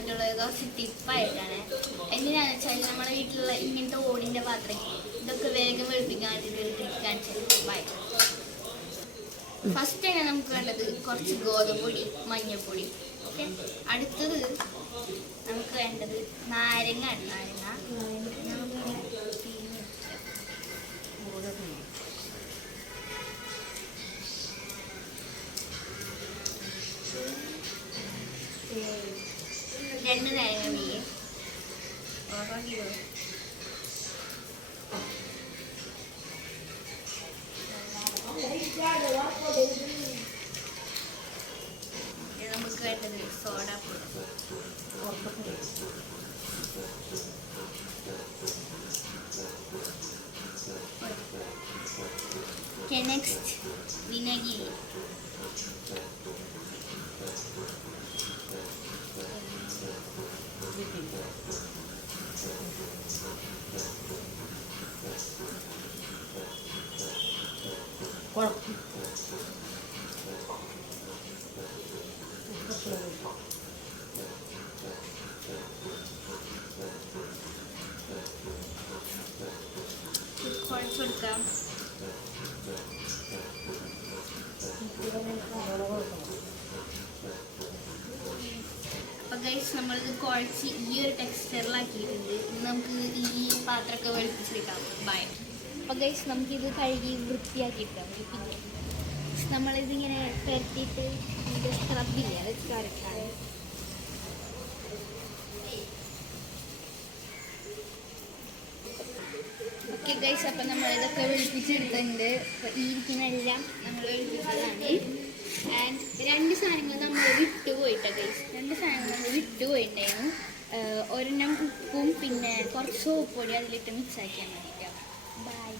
തന്നിട്ടുള്ളത് കുറച്ച് ടിപ്പായിട്ടാണ്. എന്തിനാണെന്ന് വെച്ചാൽ നമ്മുടെ വീട്ടിലുള്ള ഇങ്ങനത്തെ ഓടിൻ്റെ പാത്രം ഇതൊക്കെ വേഗം വെളുപ്പിക്കാൻ വേണ്ടിയിട്ട് ഒരു ട്രിക്ക് കാണിച്ചിട്ട്. ഫസ്റ്റ് തന്നെ നമുക്ക് വേണ്ടത് കുറച്ച് ഗോതമ്പ് പൊടി, മഞ്ഞൾപ്പൊടി. ഓക്കെ, അടുത്തത് നമുക്ക് വേണ്ടത് നാരങ്ങ ആണ്. രണ്ട് നാരങ്ങ മീൻ നമുക്ക് വേണ്ടത് സോഡാപ്പൊടി. നെക്സ്റ്റ് വിനാഗിരി. കുഴച്ചെടുക്കാം. അപ്പോൾ ഗൈസ് നമ്മളിത് കുഴച്ച് ഈ ഒരു ടെക്സ്ചറിലാക്കിയിട്ടുണ്ട്. നമുക്ക് ഈ പാത്രമൊക്കെ വെളുപ്പിച്ചെടുക്കാം. ബൈ. അപ്പോൾ ഗൈസ് നമുക്കിത് കഴുകി വൃത്തിയാക്കിയിട്ടാം. പിന്നെ നമ്മളിതിങ്ങനെ പരത്തിയിട്ട് ഇതിൻ്റെ സ്ക്രബില്ല, അത് കറക്റ്റാണ്. ഓക്കെ ഗൈസ്, അപ്പം നമ്മളിതൊക്കെ വെളുപ്പിച്ചെടുത്തിട്ടുണ്ട്. അപ്പോൾ ഈ ഇരിക്കുന്നതെല്ലാം നമ്മൾ വെളുപ്പിച്ചതാണ്. ആൻഡ് രണ്ട് സാധനങ്ങൾ നമ്മൾ വിട്ടുപോയിട്ടാണ് ഗൈസ്. രണ്ട് സാധനങ്ങൾ നമ്മൾ വിട്ടുപോയിട്ടുണ്ടായിരുന്നു. ഒരെണ്ണം ഉപ്പും പിന്നെ കുറച്ച് സോപ്പ് പൊടി അതിലിട്ട് മിക്സ് ആക്കിയാൽ മതി. ബൈ.